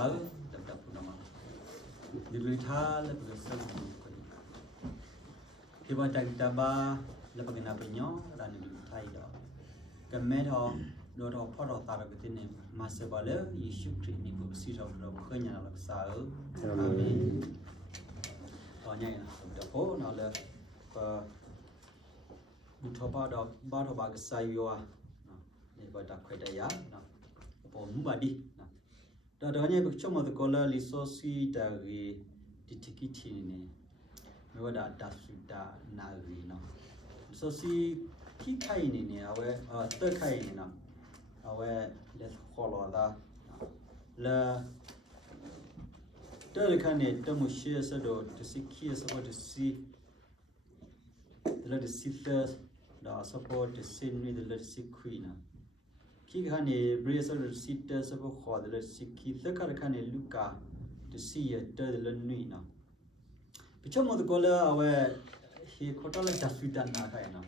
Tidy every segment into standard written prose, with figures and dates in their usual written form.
Tetap nama. Diberita lebih besar. Kita kita bah lepas kena penyo dan diberita itu. Kemudian dua orang taruh ke sini masa bala Yesus Kristus ni bersih dalam kerana dalam sah. Amin. Tanya ya, betul. Nala butuh pada kesayu ni pada kedaya. Pun badi. Dah hanya bercuma tu kalau lisosi dari ditikiti ni, mereka dah sudah nari no. Lisosi kikai ni awe terkai ni no, awe les kalau dah la terkan ni temu share sedo disiki sebab disi, la disita dah sebab disin ni la disikui na. Khi khán này bây giờ là sĩ tơ sẽ có khó là sĩ khi tất cả khán này lúc cả thì sĩ tơ là nuôi nó. Bây giờ một cái là awe khi có đó là đặc biệt đàn na cái nó,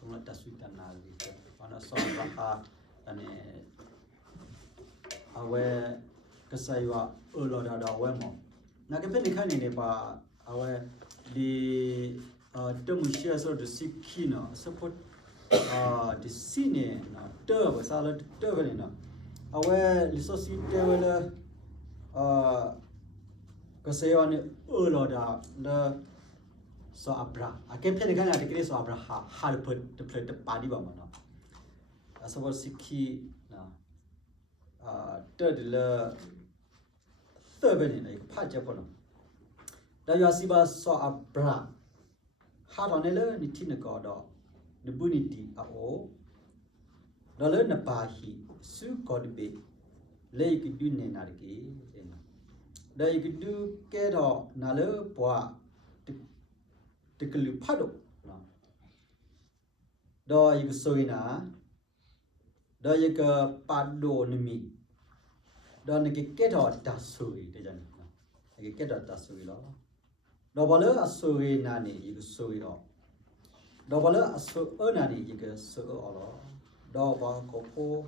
chúng là đặc biệt đàn na gì đó. Và nó sau đó này awe cái sai và lo đã awe mà. Na cái bên khán này bà awe đi tôm share rồi thì sĩ khi nó support di sini na ter besar ter beri na awe lisosi ter bela kesewa ni lo da le so abra akem phe kan ada kiri so abra ha de put de padi ba ma no asawal sikhi na ter de le ter beri na pha je po no da ya siba so abra ha do ne le ni tin ko do Nubuniti ao, dalam napahi su kodbe, lei kidu ne narki, lei kidu kero nala poa tekelu pado, do yuk soina, do yuk pado nemi, do neki kero dasui, dejan, neki kero dasui lo, do bala asui nani yuk sui lo. Dah bala asu nani jika seolah dah bah kopo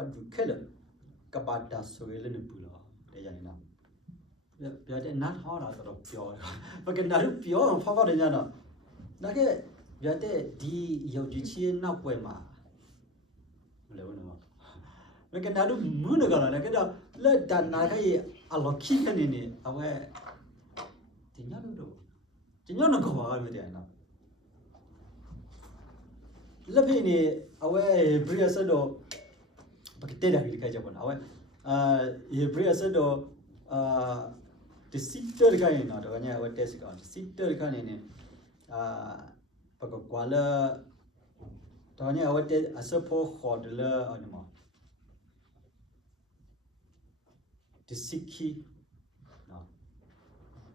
adu kela kepada suwele ni pula dia jadi nak biar dia nak hara terus pior pakai nak pior apa dia nak nak ke biar dia di yang dici nak kue mah boleh mana pakai nak mana kalau nak kita le dan nak kai alokki kan ini awak tinggal dulu Jangan nak kau bawa macam mana? Lebih ni awak beri asado pakai tidak kita kerja pun awak beri asado disitor kan ini, ada banyak awak test kan disitor kan ini pakai kuala, ada banyak awak test asapo hodler apa nama disiki.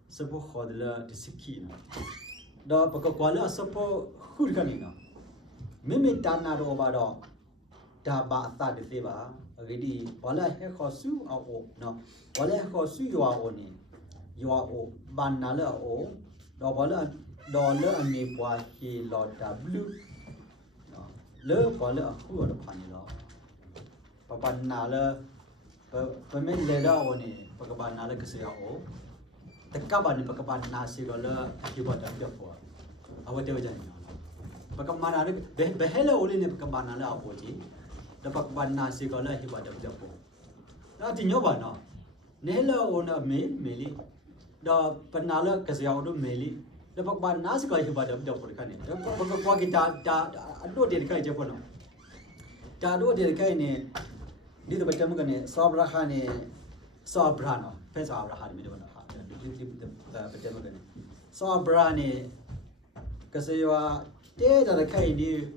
Sebuah khadla disiki na, dah pakai kuala sebuah khud kan ini na, memang tanah do bado, dah bata di tiba, jadi wala he khasu au na, wala he khasu yuao ni, yuao banala au, dah wala dollar ame buah he lot blue, na, le wala aku ada pani lah, papan nala, pemain leda au ni, pakai banala kesya au. Tekab ni pakai nasi kalau akibat apa apa, awak tahu jangan. Pakai mana ni, behela oleh ni pakai mana lah apa je, dapat pakai nasi kalau akibat apa apa. Nanti nyoba na, nela ona meli, dah pernah lah kesihau tu meli, dapat pakai nasi kalau akibat apa apa kan ni. Pakai pakai ada dia kai je pun. Ada dia kai ni, di tu macam kan ni, sabra ni, sabra no, sabra ni macam mana? Betul betul. So berani kesewa dia dah kai ni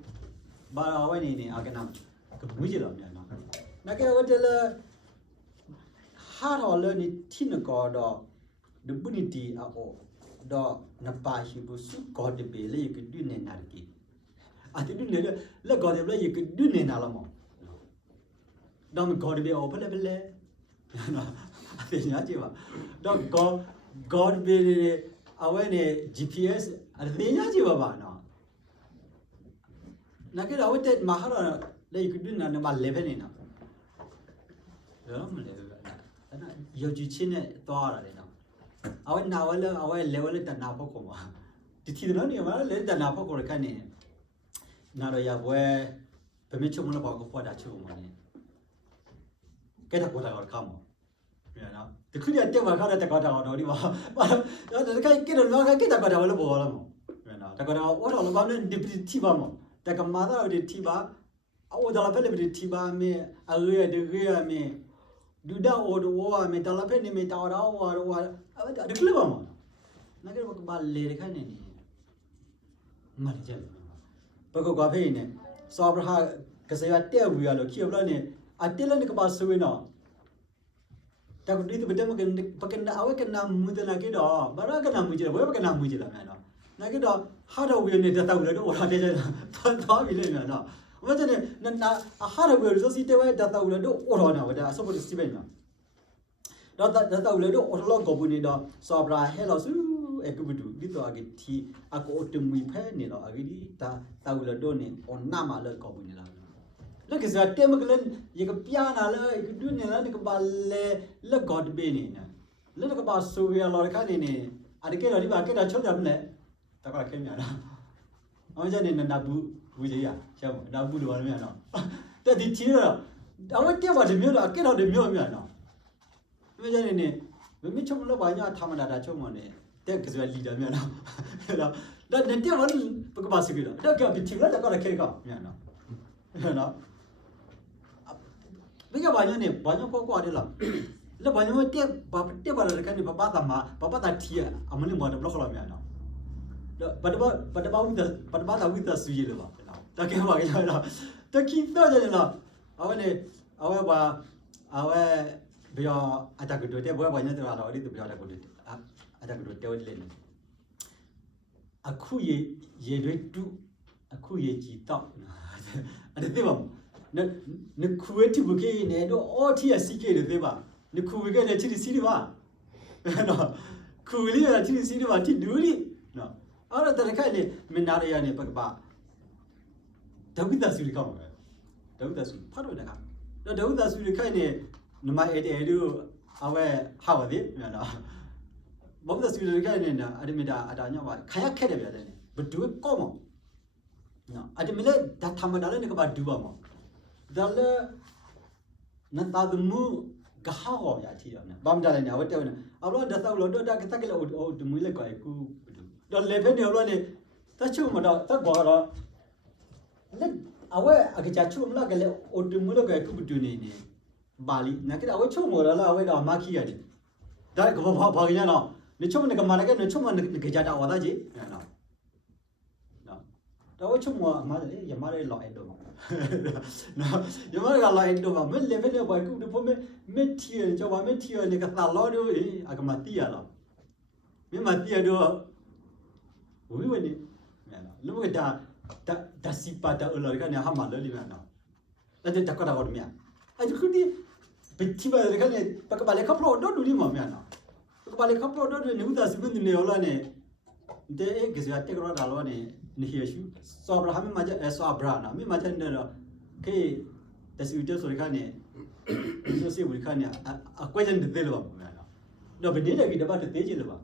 bawa ni akan nam kemuji lah ni nak. Nak kira betul hal ni tina kau dah debuniti aku dah nampak hibu su kau debeli ke dunia narki. Ati dunia le kau debeli ke dunia nalamo. Dah kau debeli apa le? Akhirnya aja, dah God beri awak ni GPS, akhirnya aja bapa na. Nak kira awak tu mahal le ikut dunia nama level ni na. ရောမလဲအဲ့ဒါယောဂျီချင်းနဲ့သွားရတာလေနော်အဝဲနာဝဲလဲအဝဲလေဝဲလဲတနာဖို့ကောမှာဒီတီနော်နေမှာလဲတနာဖို့ကောခနဲ့နာတော့ရပွဲဗမေချုံမလို့ဘောကဖွာတာချုံမနေကဲတော့ကောတာကောခမောပြန်နော်တခုရတက်မှာခါတဲ့ကောတာတော့ဒီမှာတော့တခိုင်ကဲတော့လောကကဲတာကောတာလို့ပေါ်လာမောပြန်နော်တကောတာအော်တော့ဘာလဲဒီတီပါမောတကမာတာဒီတီပါအော်ဒါလည်းပဲဒီတီပါမေအရေဒီရေမေဒူဒါအိုဒဝါမေတလာဖက်နေမေတာရာဝါရဝါအဲ့ဒါကလေးပါမောနာကေဘကဘာလေရခိုင်နေမလီကျဘကကွာဖေးနေစောဘရာကစရတဲ့ဝီရလို့ခိယဘလနေအတေလနေကပါဆွေးနော်တကဒီတဘတမကန်ပကန်အဝကနာမူဒနာကေတော့ဘာရကနာမူကြဝဲပကနာမူကြလာမယ်နော်နာကေတော့ဟာတော့ဝီနေတတောက်လေတော့ဝါတဲ့သွားပြီလေနော်ဝါတဲ့နာဟာတော့ဝီဆိုစီတဲ့ဝဲတတောက်လေတော့အော်တော့နော်ဝါတဲ့အစပေါ်စီပဲနော်တော့တတောက်လေတော့အော်တော့ကောပူနေတော့စောဘရာဟဲလောဆူအခုဘဒူဒီတော့အကတီအကိုတမီဖဲနေတော့အကဒီတာတောက်လေတော့နေအွန်နာမလေကောပူနေလားလက်ကစားတဲမကလန်ရေကပြာနာလေကဒူနေလားကဘာလေလက်ဂေါ်ဒ်ဘေနေနာလက်ကဘာဆူရလော်ခါနေနေအတကယ်တော့ဒီဘာကဲတာချုပ်တယ်မလဲတကောခဲမြန်လားအောင်ကျနေနာဘူးကြီးရရှောင်းနာဘူးလို့ဘာလို့မြန်တော့တဲ့ဒီချီတော့အဝတ်တက်ပါဒီမျိုးတော့ကဲတော့ဒီမျိုးမြန်တော့မကျနေနေမချုပ်လို့ဘာညာထားမတာချုပ်မနေတဲ့ကစားလီဒါမြန်တော့အဲ့တော့တဲ့တက်ဘာဘကဘာစကြတော့တော့ကဘီတီလာတကောခဲကောမြန်တော့နော်ဘယ်ကဘာညနေဘာညကောကွာတယ်လားလဲဘာညမတက်ဘာတက်ပါလဲကနေဘာပါတာမဘာပါတာတီးအမလေးမော်ဒဘလောက်ခလာမြန်နော်ဘတ်ဘာဝိတာဝိတာစူရလေပါနော်တကယ်ပါကြတော့တခိတော့ကြတယ်လားအဝဲနေအဝဲဘာအဝဲဘယ်အတကတို့တဲ့ဘွဲဘာညတဲ့လားအဲ့ဒီဘယ်အတကတို့အတကတို့တဲလေအခုရေတွေတူအခုရေကြည်တော့အဲ့ဒါပါနခုဝဲတိဘကေနေတော့အော်တီအစီကေတဲ့ပါနခုဝဲကလည်းချီစီဒီပါနော်ခုဝဲလေးကချီစီဒီပါတိဒူလီနော်အဲ့တော့တခါလေမင်းနာရရနေပကပါဒဝိတဆူလီကောင်းတယ်ဒဝိတဆူဖတ်လို့တခါတော့ဒဝိတဆူလီခိုင်နေနမအေတဲတို့အဝဲဟာဝဒီနော်ဘုံတဆူလီခိုင်နေတာအဒမီတာအတာညောပါခရခက်တယ်ဗျာတဲ့ဘဒူကောမောနော်အဒမီလေဒါသမားလည်းကပါဒူပါမောဒါလည်းနတ်သားမှုကဟာဝရတီရနော်ဘာမှတလည်းနေဝတ်တယ်နော်အဘလို့ဒါသောက်လို့တော့တကတကလည်းအိုဒမီလေကိုကူတော့လေဖက်နေလို့လေတချုံမတော့တက်ဘောတော့လက်အဝဲအကကြချုံမလာကလေအိုဒမီလေကိုကူဒူနေနေဘာလီနကအဝဲချုံမော်လာအဝဲတော့မခီရတယ်ဒါကဘာကရနော်နေချုံနေကမနကနေချုံမနေကကြတာဝဒါကြီးနော်တော့ချုံမအမလေးရမလေးလောက်အဲ့တော့နော်ရမလေးကလောက်အဲ့တော့မလေဖက်နေဘာကူဒဖို့မတီရကြောဘာမတီရနေကသာလောတို့အကမတီရလားမမတီရတော့ဝီဝနီနော်လူကဒါစီပါတာအလောကနေဟာမလလီမနော်အဲ့ဒါတကတာဝတ်မြတ်အဲ့ဒီခုဒီဘစ်တီပါရကနေပကပါလေခပလို့တော့လူလီမမြတ်နော်ပကပါလေခပလို့တော့နေဦးသားစမင်းနေရောလာနေတဲ့ကစားတက်ကြတော့လောနေနေရရှုစောဘရာဟမမကြစောဘရာနော်မိမကြနေတော့ခေတစီဦးတဆိုရခနဲ့ဆိုစီဝီခနဲ့အကွဲတဲ့တဲ့လောပါနော်တော့ဘယ်နေတဲ့ကိတပတ်တဲ့ချင်လောပါ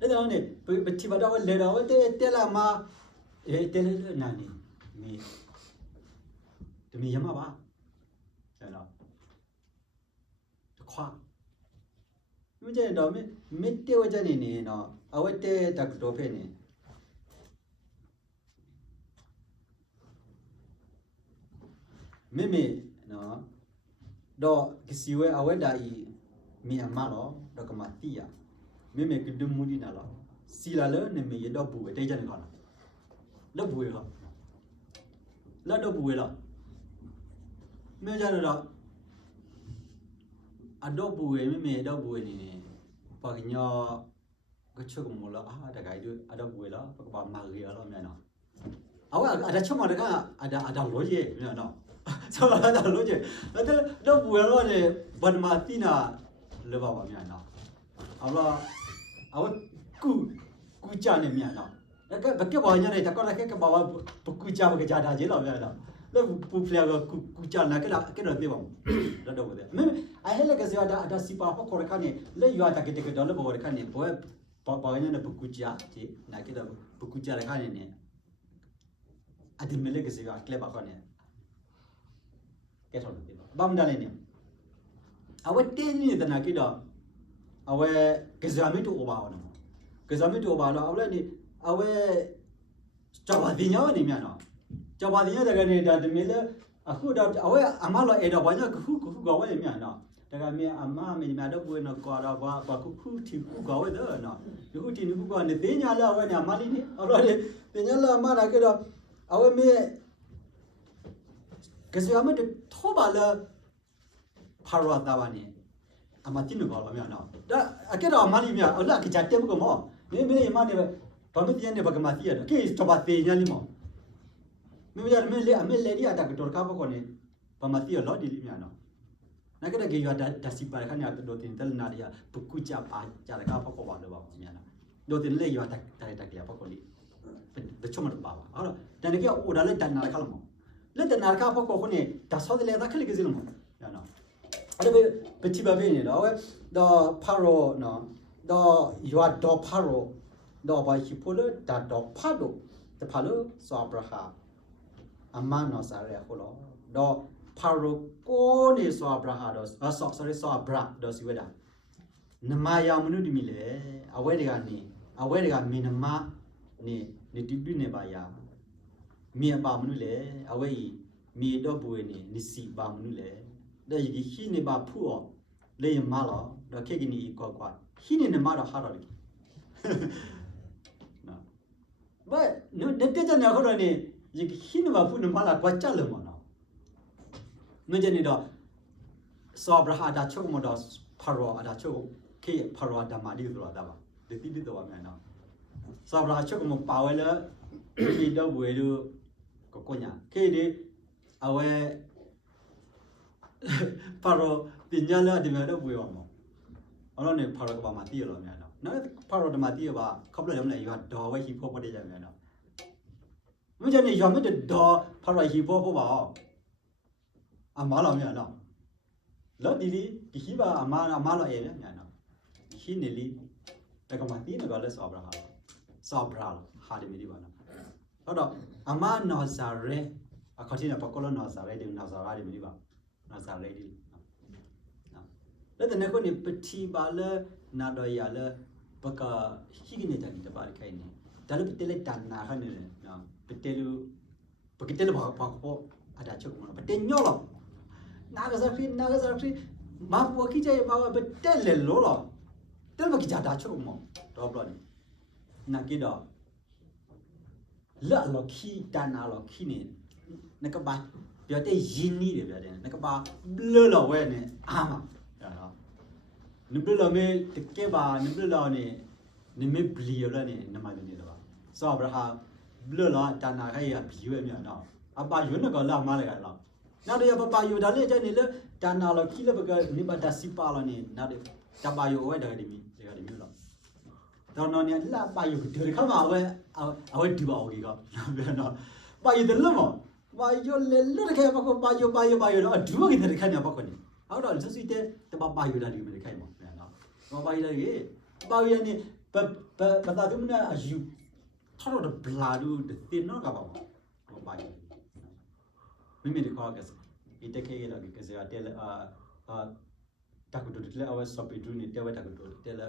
အဲ့ဒါနဲ့ဘတိပါတော့လေတော့တဲလာမတဲလေနာနေနေတမီရမပါအဲ့တော့တခွာမြင်ကြတော့မစ်တဲဝကြနေနေနော်အဝတ်တဲတက်တော့ဖဲနေမေနော်တော့ကစီဝဲအဝတ်ဒါဤမီအမတော့တော့ကမတီးရမေကဒမူဒီနာလာစီလာလဲနေမေရတော့ဘူးတဲကြနေခါလားတော့ဘူးရလာတော့ဘူးရလားမေကြတော့အတော့ဘူးရမေတော့ဘူးနေပါကညကချုပ်မလားတကယ်လို့အတော့ဘူးလားပကပါမာရီရလားမြန်နော်အဝအဒါချုပ်မတကအဒါလောကြီးမြန်နော်ဆောလာဒါလောကြီးအဲ့တော့ဘူးရတော့လေဘန်မာတီနာလေပါပါမြန်နော်အဝကူကြနေမြန်နော်ဘကဘာညာနေတကောလက်ကဘာဘကူကြဘကကြတာကြီးလောက်မြန်နော် แล้วปูเพลียก็กูจานะก็เราเตี้ยบ้างแล้วดูเลยไม่ไอ้เฮลก็เสียดาสิปาพอคนกันเนี่ยเลยอยู่อาจจะกิดดอลลาร์บอกกันเนี่ยเพราะปอยเนี่ยปูจาที่นะก็เราปูจาเลยกันเนี่ยอดีตเมลก็เสียเคลบกันเนี่ยแกทำอะไรบ้างดันเลยเนี่ยเอาไว้เต้นนี่แต่นะก็เอาไว้ก็จะไม่ถูกบ้าเนาะก็จะไม่ถูกบ้าเนาะเอาไว้นี่เอาไว้จับว่าดีเนาะนี่มั้ยเนาะจับว่าดีเนาะแต่กันเนี่ยดันเมลအခုတော့အဝဲအမလောအဲ့တော့ဘာညခုကောဝဲမြန်နော်တကယ်မြအမမင်းမြတော့ပွေးနော်ကောတော့ဘာခုတီခုကောဝဲတော့နော်ဒီခုတီခုကောနေသိညာလာဝဲညာမလီနေအဲ့တော့လေသိညာလာမတာကတော့အဝဲမေကစရမတဲ့ထောပါလာဖာရတာပါနေအမတင်ကောလာမြန်နော်ဒါအကဲတော့မလီမြအလာကကြတဲ့ဘကမောနေမင်းမနေဘာမတင်နေဘကမတီးရတော့ကေစတော့ပါသေးညာလီမောไม่ใช่ไม่เลี้ยไม่เลี้ยที่อาจจะกระโดดข้ามพวกคนนี้ประมาณที่เราดีลิมีอ่ะเนาะนั่นก็ได้เกี่ยวกับดัชนีปลายขั้นยาโดดตินเตลนาเดียปุกุจับอาจจะข้ามพวกคนบ้านหรือเปล่ามีอ่ะเนาะโดดตินเลี้ยอยู่แต่เกี่ยวพวกคนนี้เป็นชั่วโมงบ้าเอาละแต่เนี่ยก็อุดาเล่นดันนาข้ามมั้งเล่นดันนาข้ามพวกคนนี้ดัชนีเลี้ยได้แค่เล็กสิลมั้งอ่ะเนาะอะไรเป็นที่แบบนี้เนาะดอพาโรเนาะดอยู่ว่าดอพาโรดอไปฮิปโปเลดัดดอพาโดแต่พาโลสอบราคาอามาโนสาเรียโคลดอพารุโกนี่สอบราหาดอsorry สอบราดอสิเวดานมายามนุดิมิเลอเวดิกานี่อเวดิกามีนมานี่ดิบิเนบายามีบามนุเลอเวอีมีดอบุเวนี่สิบามนุเลดอยิกิฮินี่บาพูอเลยมาลอดอเคกินี่อีกว่าฮินี่นมาดอหาดอลินะบ่เนเตจะเนี่ยเขาดอนี่ยิงหินว่าพูดมาละกว่าจัลเลยมั้งเนาะนั่นจะนี่ดอกสอบราหาดาชกมาดอกพารอดาชกเคพารอดามาดีตัวดาบะเดี๋ยวที่ตัวมันเนาะสอบราชกมาป่าวเลยมีดอกบัวดูก็คนอย่างเคดีเอาไว้พารอติญญาเลยดิเมดอกบัวมั้งเอาแล้วเนี่ยพารอก็มาตีเราเนี่ยเนาะนั่นพารอดามาตีว่าเขาเลยทำอะไรอยู่ว่าดอกไว้ฮิปฮอปได้ยังไงเนาะไม่ใช่เนี่ยยอมไม่ได้ดอพารายฮีโร่พวกบ่าวอามาเราเนี่ยเนาะแล้วดีที่ว่าอามาเราเองเนี่ยเนาะที่นี่ลีแต่ก็มาที่นี่ก็เลยสอบราหาดีไม่ดีบ้างเนาะแล้วดอกอามาโนซาเรเขาที่เนี่ยปกติโนซาเรดีโนซาราดีไม่ดีบ้างโนซาเรดีแล้วแต่เนี่ยคนนี้ปฏิบัติเลยนาดอยาเลยปกติที่นี่จะดีแต่บาริกายนี่แต่เราปฏิเลยดันนาเขาเนี่ยเนาะbegitu bahwa ada cukup mana betul nyolong naga sarfi maaf wakil jaya bawa betul lelolo betul bagi jada cukup mau double ni nak kita lah loki dan loki ni nak apa dia tu yini dia berada nak apa lelo we ni ama ni bela me tekke ba ni bela ni me beli lah ni nama ni dah so berhaบลูล่ะจานาใครอ่ะผิวเนี่ยเนาะอ่ะปาอยู่เนี่ยก็ละมาเลยกันละนาเดียปาอยู่ดาเลยจะนี่เลยจานาเราคิดแล้วก็นี่บัดสิปาละนี่นาเดียจะปาอยู่ไว้เดี๋ยวมีละตอนนั้นเนี่ยละปาอยู่เดี๋ยวเข้ามาไว้เอาไว้ดีบ่าวกี่ก็เนาะปาอยู่เดี๋ยวละมั้งปาอยู่เลยแค่ปาก็ปาอยู่เนาะดูว่ากี่เดี๋ยวแค่เนี่ยปาคนนี้เอาดอกสุดๆแต่ปาอยู่ดาดีไม่ได้แค่มั้งเนาะปาอยู่ดาดีปาอยู่นี่ปะตาตุ้มเนี่ยอายุถ้าเราบลาดูตีนนอกกับเราไปไม่มีที่ข้อกันสิอีเด็กแค่เราก็จะเดลตะกุดเดลเอาไว้สอบไปดูนี่เดลไว้ตะกุดเดล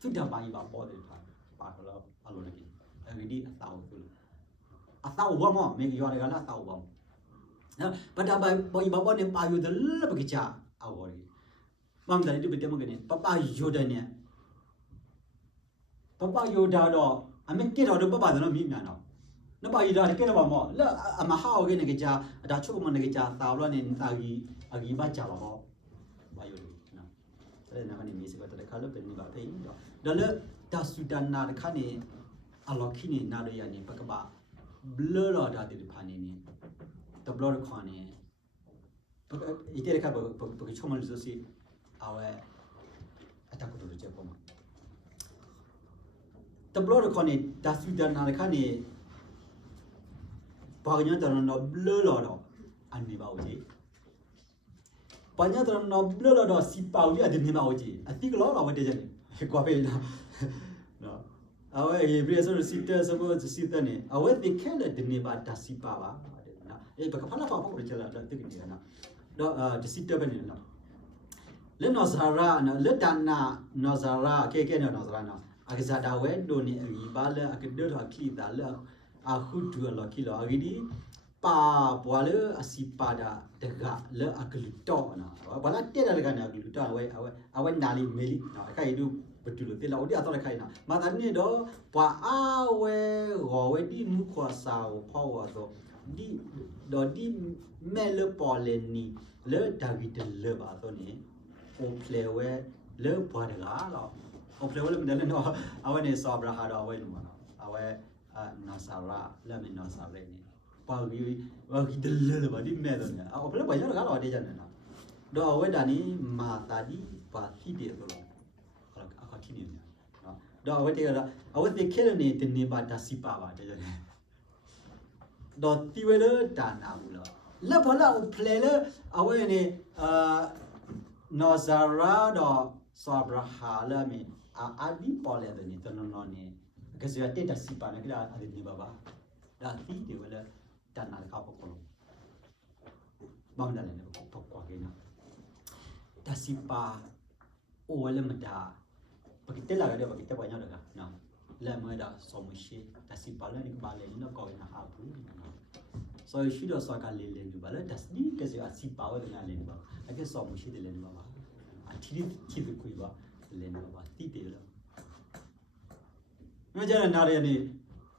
สุดท้ายไปแบบพอดีผ่านปากเราอารมณ์กินวิธีอัตตาคืออัตตาหัวมั้งไม่กี่วันกันอัตตาหัวนะปัจจุบันพออีบ้านเนี่ยไปอยู่เดลแล้วไปกิจเอาไว้บางทีดูไปเต็มกันเนี่ยป้าอยู่เดเนี่ยปะยูดาดออเมกิดอดปะดอมีมันเนาะนปะยูดาเกดบามอละอะมาฮาวเกเนกจาดาชุกมันเนกจาตาวลนี่ตากีบาจาบอปะยูเนาะแต่นะคันนี้มีสิกะตะคาลเป็นนี่บาเทยดอดะเลดาสุดานนาคันนี่อะลอคินี่นาดยานี่ปะกะบะบลอดาติพานี่นี่ตบลอดควานี่ปะอีเตระคาปะกะชอมันซุสิอาเวอะตะกุดเจปอมตบลอดคนนี้ดัสุดานาคันนี่ ဘာညတော်နော်ဘလလော်တော့အနေပါဦးကြီးဘာညတော်နော်ဘလလော်တော့စီပါဦးရတဲ့နေပါဦးကြီးအတိကလောတော့ဝတ်တဲ့ကြတယ်ကွာပဲနော်အဝဲရေပြည့်ဆိုစီတဲစဘောစီတဲနေအဝဲဒီခဲတဲ့နေပါတစီပါပါနော်အေးဘကဖလာပါဖို့ကြလာတဲ့တိကနေနော်တော့ဒီစီတဲပဲနေနော်လက်နော်ဇာရာနော်လက်တနာနော်ဇာရာကဲနော်ဇာရာနော်အကစားတာဝဲဒိုနေအီပါလက်အကဒတော်ခီတာလက်အခုဒူလော်ကီလောအဂီဒီပါဘွာလေအစီပါဒါတကလက်အကလူတော့နော်ဘာလာတဲ့တယ်ကနေအကလူတော့အဝဲနာလီမေလီနော်အခိုင်ဒူဘတူလို့တေလာဦးဒီအတော်ခိုင်နော်မာတန်နေတော့ဘွာအဝဲရောဝဲဒီမူခွာစာဖောက်တော့ဒီတော့ဒီမဲလပေါ်လနီလေဒါဂီတလေပါတော့နေဟိုဖလေဝဲလေဘွာတကားတော့ဟိုဖလေဝဲလေမတယ်နော်အဝဲနေဆောဘရာဟာတော့အဝဲလို့နော်အဝဲနော်ဆာရာလဲမနော်ဆာရဲနေပါဂီတလေပါဒီမဲတော့နေအဖလေဘာရကားတော့တဲ့ကြနေနော်တော့အဝဲဒါနီမာတာဒီပါတိတယ်တော့အခါတိနေနော်တော့အဝဲတဲ့ကအဝဲတဲ့ခဲနေတင်နေပါဒါစီပါပါတဲ့ကြနေတော့တီဝဲလေဒါနာဘူးလားလက်ဘောလာဖလေလေအဝဲနေနော်ဆာရာတော့ဆောဘရာဟာလဲမအာဒီပေါ်လေတဲ့နေတော့နော်နေကစရတဲ့တစီပါနေကလာအဒီဒီဘာဘာဒါတီဒီဝဲလေဒါနာကပေါ့ကောဘာမှလည်းပေါ့ကွာကိနာတစီပါအိုဝဲလေမတာပကိတက်လာကြတယ်ပကိတက်ပွားညောက်တကနော်လဲမဲတာဆောမရှိတစီပါလည်းဒီပါလေနော်ကောင်းနာဟာဘူးဆိုရှိတော့စောကလေးလေးဒီပါလေတစဒီကစရစီပါဝဲနာလေးပါအကဲဆောမရှိတယ်လေပါပါအထီတီကွေပါလေပါတီတယ်လားမကြတဲ့နာရီနေ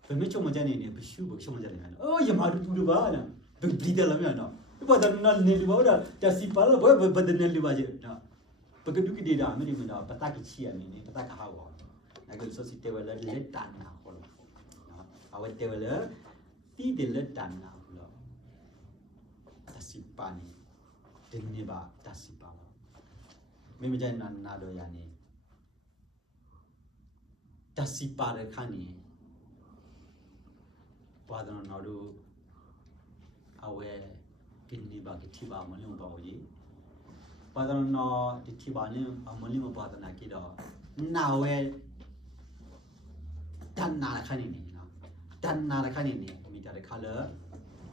ဘယ်မချုံမကြနေနေဘရှုဘရှုံမကြနေနော်အော်ရမာတူတူပါနော်ဘယ်ဒီတယ်လားမနော်ဒီပါတော့နာနေလူပါတော့တစီပါလားဘယ်ဘယ်တဲ့နေလူပါကျနော်ပကဒုကဒေတာမင်းမနော်ပတကချီရနေနေပတကဟာဝါငါကဆိုစီတေဝဲလက်တန်နာဟောနော်အဝဲတေဝဲတီးတယ်လက်တန်နာဟောတစီပါနေတင်းနေပါတစီပါမင်းမကြနာတော့ရနေတစီပါတဲ့ခါနေဘာတော့နော်တို့အဝဲတင်းနေပါကတိပါမလို့တော့ကြီးဘာတော့နော်ဒီတိပါနေအမလို့ဘာတော့နာကြတော့နာဝဲတန်နာခါနေနေနော်တန်နာခါနေနေမိတာတဲ့ခါလ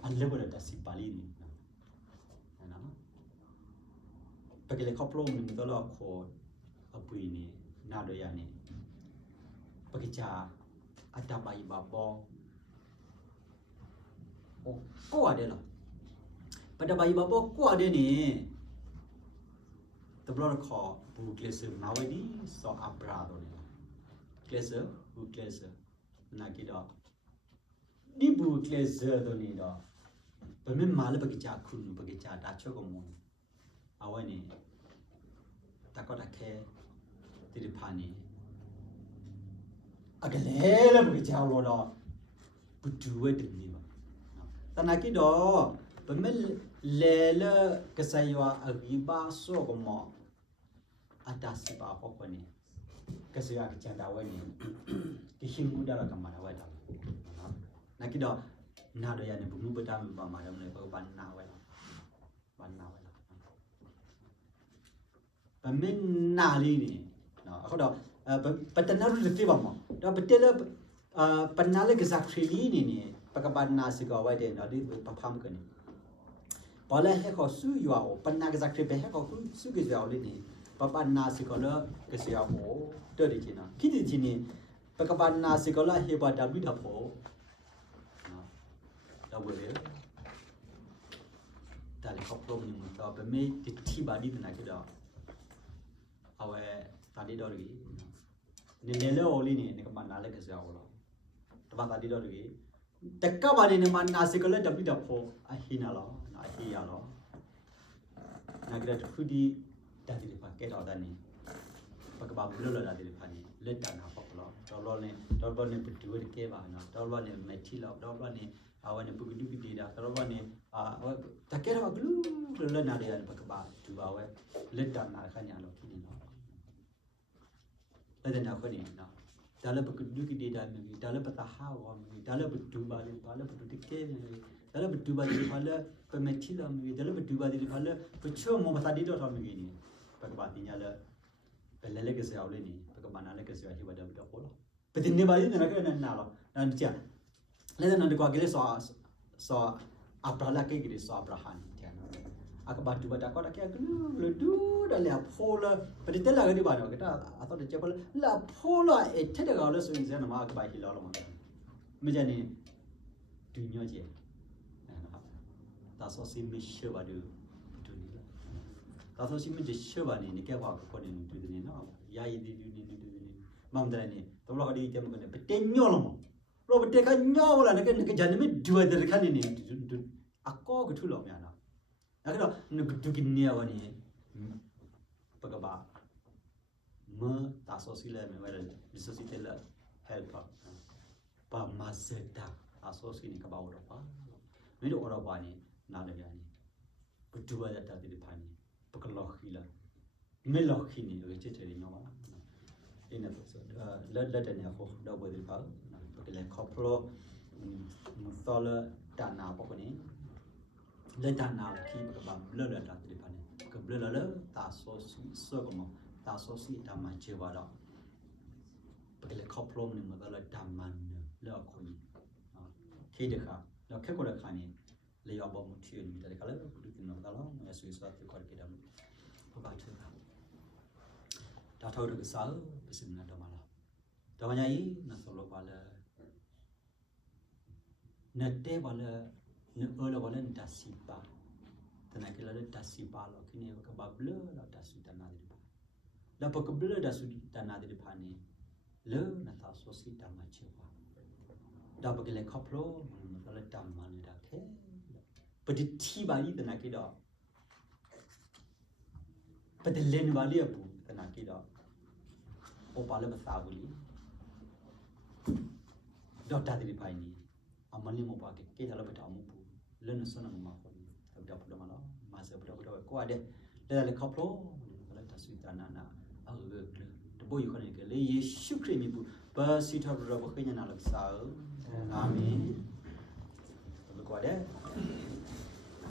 အလဘရတစီပါလီနေနော်ပကလေခေါပလုံးမင်းတော့ခေါ်အပွေနေနာတော့ရနေပကချာအတပိုင်ဘာပေါ်โอ้ကိုရတယ်လားပတပိုင်ဘာပေါ်ကိုရတယ်နေတဘလခေါ်ဘူးကလစ်နာဝဒီဆောအဘရာတော့နေကလစ်ဘူးကလစ်နာကီတော့ဒီဘူးကလစ်တော့နေတော့ဘယ်မှာလဲပကချာခုပကချာတာချောကမွန်အဝဲနေတကောတခဲတိဖာနေအကလေးလည်းမကြောက်တော့ဘူးတူဝဲတင်နေပါတနာကိတော့ဘမလဲလေကစယွာအဂီဘာဆိုကမောအတစီပါဟောပနေကစယွာကချန်တာဝဲနေကိရှင်ကူဒါကမနာဝဲတာနာကိတော့နာတော့ရနေဘူးပတာမပါမှာတော့လည်းဘာနာဝဲဘာနာဝဲဘမင်းနာလေးနေနော်အခုတော့ပတနာရတိပါမောတော့ပတက်လပနာလေကစားခရီလီနေပကပနာစီကဝိုင်တဲ့နော်ဒီပဖမ်ကနေဘာလဲဟဲ့ခေါ်ဆူရွာပနာကစားခရီပဲဟဲ့ခေါ်ဆူကစားလေးနေပပနာစီကလကစားဟောတော်တယ်ချင်နော်ခိတိချင်းနေပကပနာစီကလဟေဘာဒဘီဒဖို့နော်တော့ဘယ်လဲဒါလေခေါပလုံးနေတော့ဗမေတိဘာဒီနာကြတော့အဝဲတာဒီတော်ကြီးနေလေလောလေးနေကမနာလည်းကစားဟောလို့တပတ်တာဒီတော်ကြီးတက်ကပါနေမနာစကလည်းတပိတဖို့အဟိနာလောနာဟိရလောနာကြတဲ့ခုဒီတာဒီပါကဲတော့တယ်ပကဘာဘလောလာဒီဖာနေလက်တနာပေါ့လောတော်လောနဲ့တော်လောနဲ့ပတူရကဲပါနော်တော်လောနဲ့မက်ထီလောတော်လောနဲ့အဝနဲ့ပုဂဒုပိတာတော်လောနဲ့တကဲတော့ဂလူလနာရပကဘာဒူပါဝဲလက်တနာခညာလောခိနေနော်အဲ့ဒါနောက်ခနေနော်ဒါလည်းပကဒုကိဒေတာမြေဒါလည်းပတာဟာဝါမြေဒါလည်းပဒူပါလေဒါလည်းပဒုတကဲ ဒါလည်းဘဒူပါဒီဖာလဲပမတီလာမီဒါလည်းဘဒူပါဒီဖာလဲပချောမောပတာဒီတော့ထားမီနီပကပါတင်ရလဲဘယ်လဲကစရောက်လေးနီပကပါနာလဲကစရောက်ဟိဝဒဘတော့ပေါ်လာပတင်နေပါလိနေကနာလောနန်ချာလဲနန်တကွာကလေးဆောအပရာလာကေကလေးဆောအပရာဟန်တျာakaba tu bata ko takya lu du da la phola pati tela ga di ba no kita atho de chapal la phola e thede ga lo so yin zan ma akaba hi lo ma me ja ni du nyo je ta so si mi she ba du ni la ta so si mi je she ba ni ke ba ko ni du ni no ya yi di du ni mam da ni to lo ga di te mo ne pete nyo lo mo lo pete ka nyo la ne ke ja ni mi du de ka ni akko ga thu lo mya naအဲ့တော့နဂဒုကိနီယဝနီပကဘာမတာဆိုစီလဲမဲဝဲဒီဆိုစီတဲလာဟဲလ်ပါမစတာအဆိုစီနီကဘာဝတော့ပါမင်းတို့အော်တော့ပါနေနားလည်းရနေဘဒူဝါတာတိဖာနီပကလောခီလာမဲလောခီနီဝဲချစ်တယ်ညောပါအင်းတော့ဆိုလက်တဲ့နေဟိုတော့ဘယ်ဒီပါပကလေခေါပလိုမသောလတာနာပကနီလက်တာနာခိပကဘာဘလလတာတိဖာနီကဘလလတာဆိုစီဆောကမတာဆိုစီတာမချေဝါတော့ပကလေခေါပလိုမနီမသောလတာမန်လောက်ခွန်ခေတခါလောက်ခက်ကိုရခါနီလေယောဘမထီနီတကလည်းဘူးတင်တော့တော့မဆွေးစားတိခေါ်ကြတယ်ပဘာချေတာဒါထောက်ရကစားပစင်နာတော့မလားတော့ညာကြီးနဆိုလိုပါလဲနဲ့ပါလဲနော်လောပါလဲဒါစီပါတနကလည်းဒါစီပါလို့ခင်းရကဘာဘလတော့ဒါစီတနာဒီပါလပကဘလဒါစီတနာဒီပါနေလဲနတာဆိုစီတမချေပါဒါပကလေခေါပလိုမတလည်းတမနေတာခဲပတိတီပါဤတနကေတော့ပတိလင်းပါလိအပူတနကေတော့ဟောပါလဲမသာဘူးလीတော့တာဒီဖိုင်နီအမလီမပါကေဒါလည်းပတာမပူလဲနစနမမခေါ်တယ်တော့ပဒမလားမဆပ်တော့ကိုအတဲ့လဲလေခေါပလိုလည်းတဆွေတနာနာအော်တဘိုးယူခနေကလေယေရှုခရစ်မြတ်ဘာစီထရဘခိညာနာလဆာအာမင်ဘယ်ကွာတဲ့